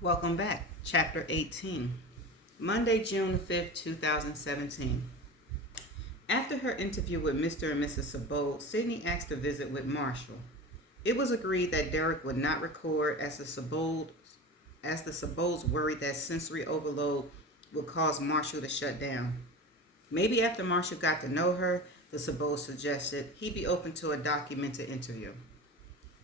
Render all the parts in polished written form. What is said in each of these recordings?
Welcome back. Chapter 18. Monday, June 5th, 2017. After her interview with Mr. and Mrs. Sabold, Sydney asked to visit with Marshall. It was agreed that Derek would not record as the Sabolds worried that sensory overload would cause Marshall to shut down. Maybe after Marshall got to know her, the Sabolds suggested he be open to a documented interview.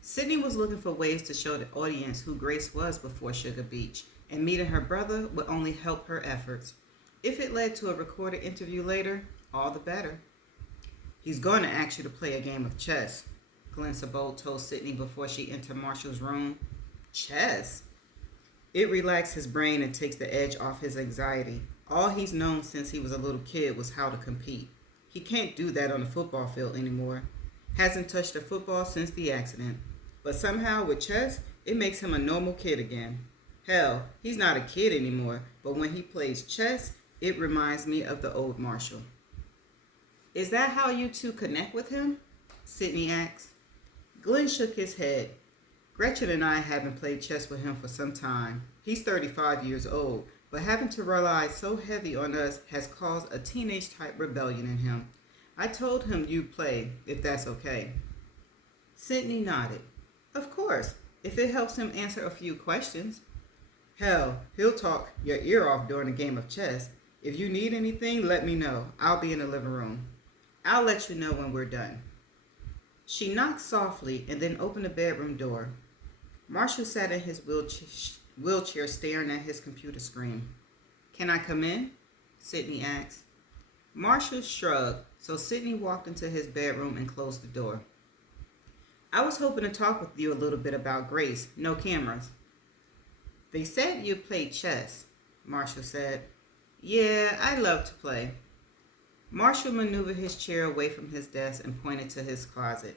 Sydney was looking for ways to show the audience who Grace was before Sugar Beach, and meeting her brother would only help her efforts. If it led to a recorded interview later, all the better. He's going to ask you to play a game of chess, Glenn Sabold told Sydney before she entered Marshall's room. Chess? It relaxed his brain and takes the edge off his anxiety. All he's known since he was a little kid was how to compete. He can't do that on the football field anymore. Hasn't touched a football since the accident. But somehow with chess, it makes him a normal kid again. Hell, he's not a kid anymore, but when he plays chess, it reminds me of the old Marshall. Is that how you two connect with him? Sydney asked. Glenn shook his head. Gretchen and I haven't played chess with him for some time. He's 35 years old, but having to rely so heavy on us has caused a teenage type rebellion in him. I told him you'd play, if that's okay. Sydney nodded. Of course, if it helps him answer a few questions. Hell, he'll talk your ear off during a game of chess. If you need anything, let me know. I'll be in the living room. I'll let you know when we're done. She knocked softly and then opened the bedroom door. Marshall sat in his wheelchair staring at his computer screen. Can I come in? Sydney asked. Marshall shrugged, so Sydney walked into his bedroom and closed the door. I was hoping to talk with you a little bit about Grace. No cameras. They said you played chess, Marshall said. Yeah, I love to play. Marshall maneuvered his chair away from his desk and pointed to his closet.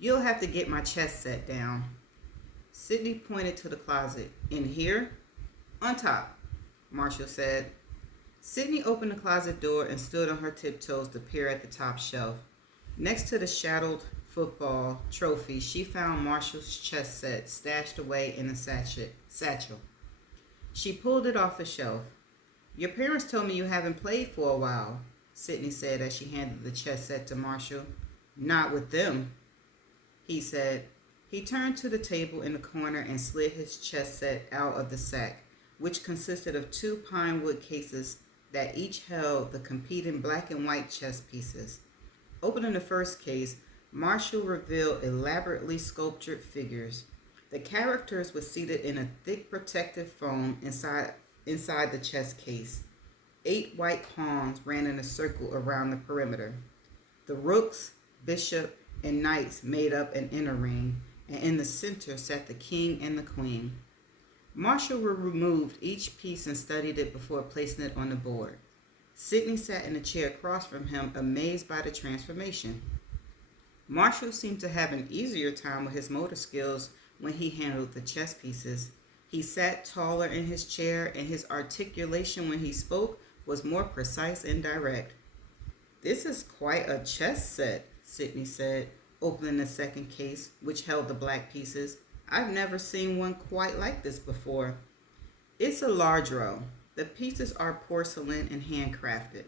You'll have to get my chess set down. Sydney pointed to the closet. In here? On top, Marshall said. Sydney opened the closet door and stood on her tiptoes to peer at the top shelf. Next to the shadowed football trophy, she found Marshall's chess set stashed away in a satchel. She pulled it off the shelf. Your parents told me you haven't played for a while, Sydney said as she handed the chess set to Marshall. Not with them, he said. He turned to the table in the corner and slid his chess set out of the sack, which consisted of two pine wood cases that each held the competing black and white chess pieces. Opening the first case, Marshall revealed elaborately sculptured figures. The characters were seated in a thick protective foam inside the chess case. 8 white pawns ran in a circle around the perimeter. The rooks, bishop, and knights made up an inner ring, and in the center sat the king and the queen. Marshall removed each piece and studied it before placing it on the board. Sydney sat in a chair across from him, amazed by the transformation. Marshall seemed to have an easier time with his motor skills when he handled the chess pieces. He sat taller in his chair, and his articulation when he spoke was more precise and direct. This is quite a chess set, Sydney said, opening the second case, which held the black pieces. I've never seen one quite like this before. It's a large row. The pieces are porcelain and handcrafted.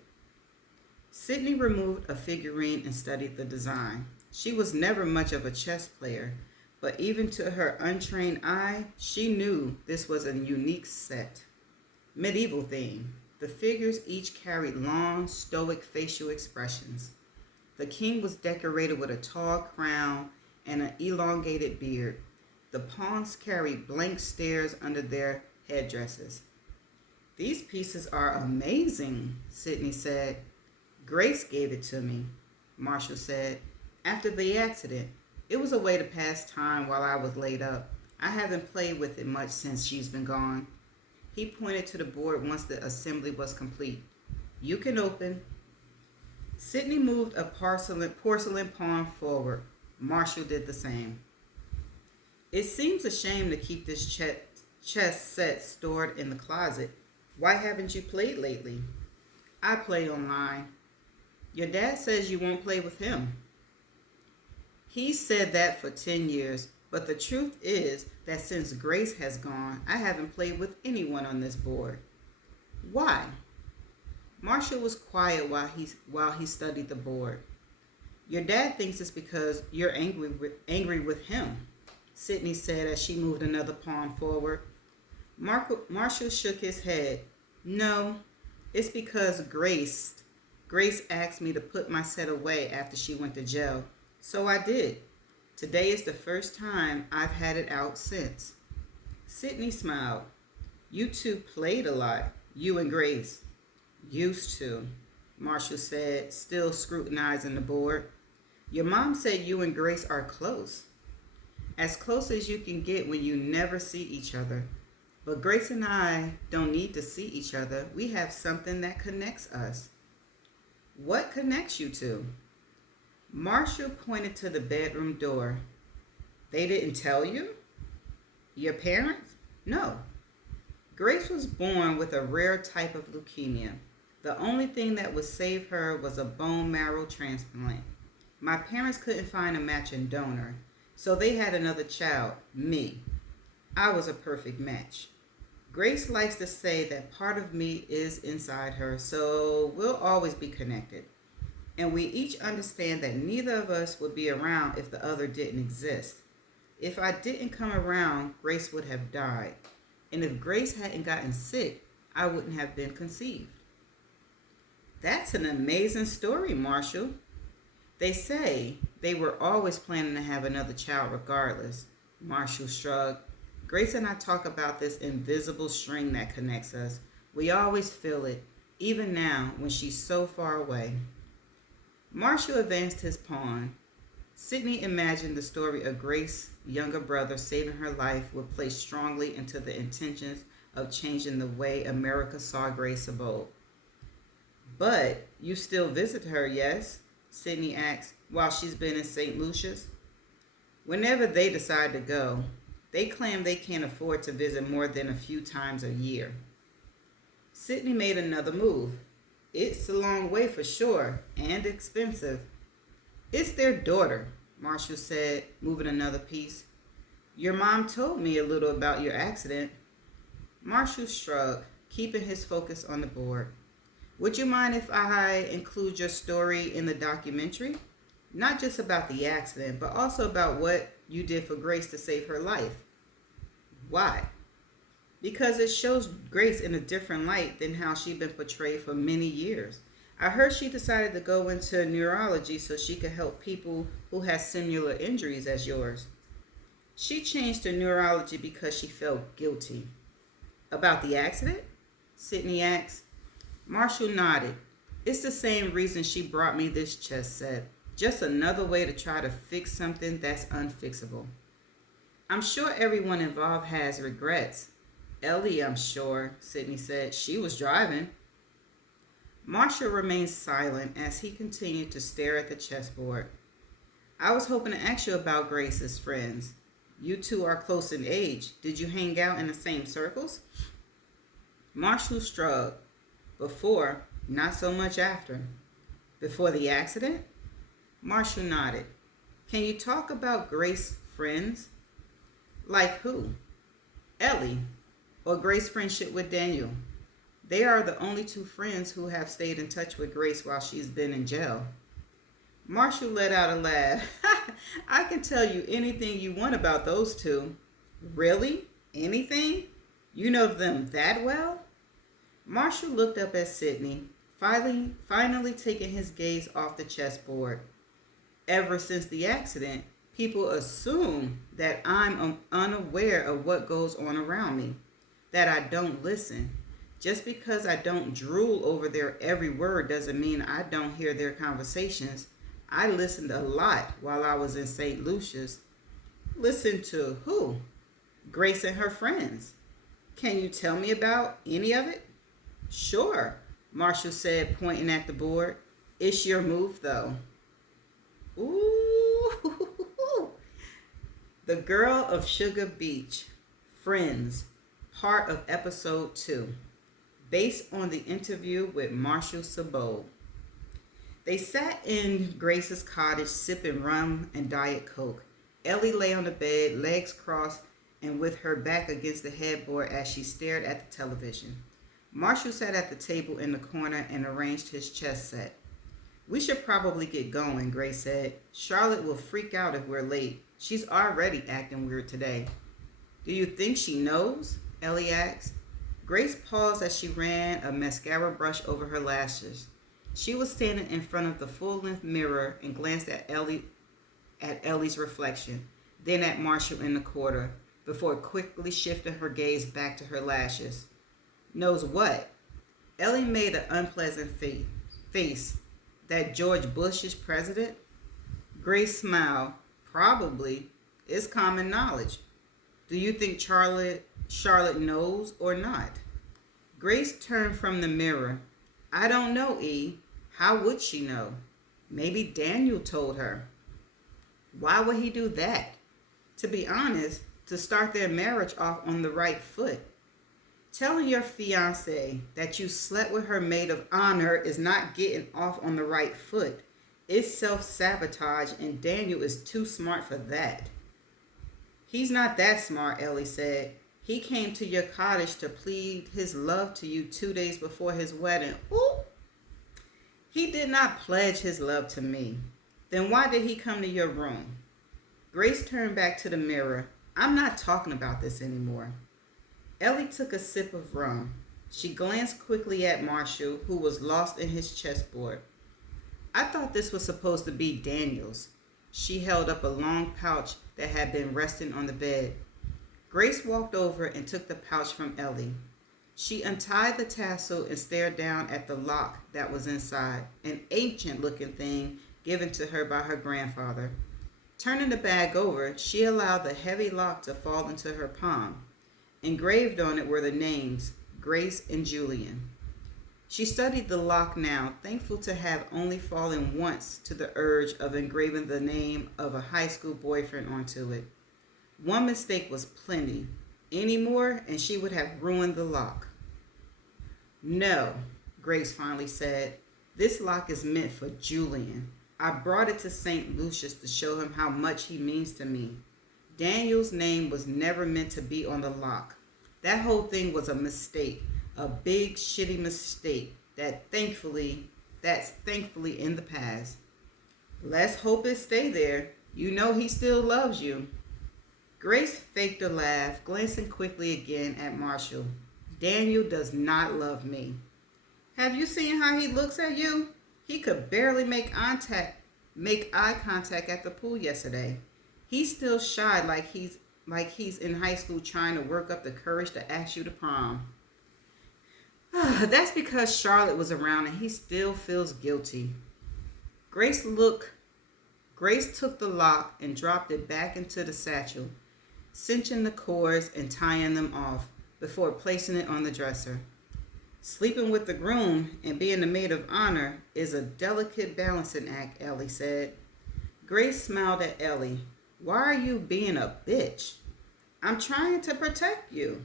Sydney removed a figurine and studied the design. She was never much of a chess player, but even to her untrained eye, she knew this was a unique set. Medieval theme. The figures each carried long, stoic facial expressions. The king was decorated with a tall crown and an elongated beard. The pawns carried blank stares under their headdresses. These pieces are amazing, Sydney said. Grace gave it to me, Marshall said. After the accident, it was a way to pass time while I was laid up. I haven't played with it much since she's been gone. He pointed to the board once the assembly was complete. You can open. Sydney moved a porcelain pawn forward. Marshall did the same. It seems a shame to keep this chess set stored in the closet. Why haven't you played lately? I play online. Your dad says you won't play with him. He said that for 10 years. But the truth is that since Grace has gone, I haven't played with anyone on this board. Why? Marshall was quiet while he studied the board. Your dad thinks it's because you're angry with him, Sydney said as she moved another pawn forward. Marshall shook his head. No, it's because Grace asked me to put my set away after she went to jail. So I did. Today is the first time I've had it out since. Sydney smiled. You two played a lot, you and Grace. Used to, Marshall said, still scrutinizing the board. Your mom said you and Grace are close. As close as you can get when you never see each other. But Grace and I don't need to see each other. We have something that connects us. What connects you two? Marshall pointed to the bedroom door. They didn't tell you? Your parents? No. Grace was born with a rare type of leukemia. The only thing that would save her was a bone marrow transplant. My parents couldn't find a matching donor, so they had another child, me. I was a perfect match. Grace likes to say that part of me is inside her, so we'll always be connected. And we each understand that neither of us would be around if the other didn't exist. If I didn't come around, Grace would have died. And if Grace hadn't gotten sick, I wouldn't have been conceived. That's an amazing story, Marshall. They say they were always planning to have another child regardless. Marshall shrugged. Grace and I talk about this invisible string that connects us. We always feel it, even now when she's so far away. Marshall advanced his pawn. Sydney imagined the story of Grace's younger brother saving her life would play strongly into the intentions of changing the way America saw Grace Abold. But you still visit her, yes? Sydney asked, while she's been in St. Lucia's. Whenever they decide to go, they claim they can't afford to visit more than a few times a year. Sydney made another move. It's a long way for sure, and expensive. It's their daughter, Marshall said, moving another piece. Your mom told me a little about your accident. Marshall shrugged, keeping his focus on the board. Would you mind if I include your story in the documentary? Not just about the accident, but also about what you did for Grace to save her life. Why? Because it shows Grace in a different light than how she'd been portrayed for many years. I heard she decided to go into neurology so she could help people who had similar injuries as yours. She changed to neurology because she felt guilty. About the accident? Sydney asked. Marshall nodded. It's the same reason she brought me this chess set. Just another way to try to fix something that's unfixable. I'm sure everyone involved has regrets. Ellie, I'm sure, Sydney said. She was driving. Marshall remained silent as he continued to stare at the chessboard. I was hoping to ask you about Grace's friends. You two are close in age. Did you hang out in the same circles? Marshall shrugged. Before, not so much after. Before the accident? Marshall nodded. Can you talk about Grace's friends? Like who? Ellie, or Grace's friendship with Daniel. They are the only two friends who have stayed in touch with Grace while she's been in jail. Marshall let out a laugh. I can tell you anything you want about those two. Really? Anything? You know them that well? Marshall looked up at Sydney, finally taking his gaze off the chessboard. Ever since the accident, people assume that I'm unaware of what goes on around me, that I don't listen. Just because I don't drool over their every word doesn't mean I don't hear their conversations. I listened a lot while I was in St. Lucia's. Listened to who? Grace and her friends. Can you tell me about any of it? Sure, Marshall said, pointing at the board. It's your move, though. Ooh. The Girl of Sugar Beach. Friends. Part of episode 2. Based on the interview with Marshall Sabold. They sat in Grace's cottage sipping rum and Diet Coke. Ellie lay on the bed, legs crossed and with her back against the headboard as she stared at the television. Marshall sat at the table in the corner and arranged his chess set. We should probably get going, Grace said. Charlotte will freak out if we're late. She's already acting weird today. Do you think she knows? Ellie asked. Grace paused as she ran a mascara brush over her lashes. She was standing in front of the full-length mirror and glanced at Ellie's reflection, then at Marshall in the corner, before quickly shifting her gaze back to her lashes. Knows what? Ellie made an unpleasant face. That George Bush is president? Grace smiled. Probably. It's common knowledge. Do you think Charlotte knows or not? Grace turned from the mirror. I don't know, E. How would she know? Maybe Daniel told her. Why would he do that? To be honest, to start their marriage off on the right foot. Telling your fiancé that you slept with her maid of honor is not getting off on the right foot. It's self-sabotage, and Daniel is too smart for that. He's not that smart, Ellie said. He came to your cottage to plead his love to you 2 days before his wedding. Ooh! He did not pledge his love to me. Then why did he come to your room? Grace turned back to the mirror. I'm not talking about this anymore. Ellie took a sip of rum. She glanced quickly at Marshall, who was lost in his chessboard. I thought this was supposed to be Daniel's. She held up a long pouch that had been resting on the bed. Grace walked over and took the pouch from Ellie. She untied the tassel and stared down at the lock that was inside, an ancient-looking thing given to her by her grandfather. Turning the bag over, she allowed the heavy lock to fall into her palm. Engraved on it were the names, Grace and Julian. She studied the lock now, thankful to have only fallen once to the urge of engraving the name of a high school boyfriend onto it. One mistake was plenty. Any more, and she would have ruined the lock. No, Grace finally said. This lock is meant for Julian. I brought it to St. Lucius to show him how much he means to me. Daniel's name was never meant to be on the lock. That whole thing was a mistake. A big shitty mistake that's thankfully in the past. Let's hope it stay there. You know he still loves you. Grace faked a laugh, glancing quickly again at Marshall. Daniel does not love me. Have you seen how he looks at you? He could barely make eye contact at the pool yesterday. He's still shy like he's in high school trying to work up the courage to ask you to prom. That's because Charlotte was around and he still feels guilty. Grace took the lock and dropped it back into the satchel, cinching the cords and tying them off before placing it on the dresser. Sleeping with the groom and being the maid of honor is a delicate balancing act, Ellie said. Grace smiled at Ellie. Why are you being a bitch? I'm trying to protect you.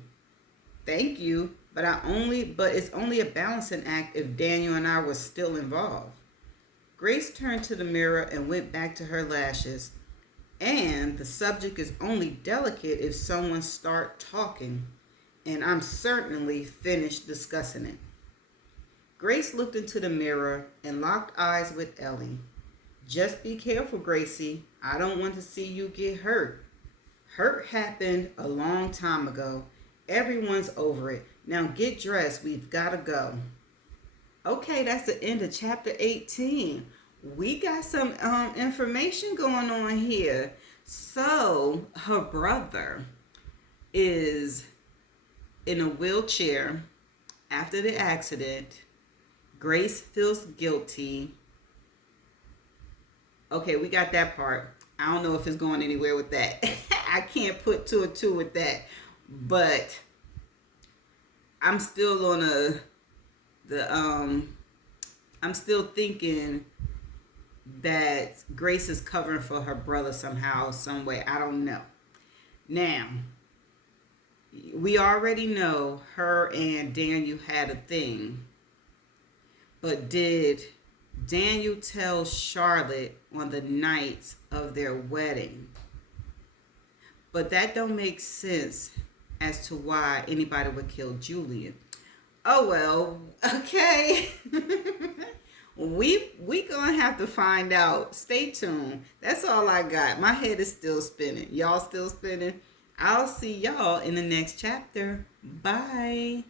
Thank you, but it's only a balancing act if Daniel and I were still involved. Grace turned to the mirror and went back to her lashes. And the subject is only delicate if someone starts talking. And I'm certainly finished discussing it. Grace looked into the mirror and locked eyes with Ellie. Just be careful, Gracie. I don't want to see you get hurt. Hurt happened a long time ago. Everyone's over it. Now get dressed. We've got to go. Okay, that's the end of chapter 18. We got some information going on here. So her brother is in a wheelchair after the accident. Grace feels guilty. Okay, we got that part. I don't know if it's going anywhere with that. I can't put two and two with that. But I'm still on I'm still thinking that Grace is covering for her brother somehow, some way. I don't know. Now, we already know her and Daniel had a thing. But did Daniel tell Charlotte on the night of their wedding? But that don't make sense as to why anybody would kill Julian. Oh well, okay. we gonna have to find out. Stay tuned. That's all I got. My head is still spinning. Y'all still spinning? I'll see y'all in the next chapter. Bye.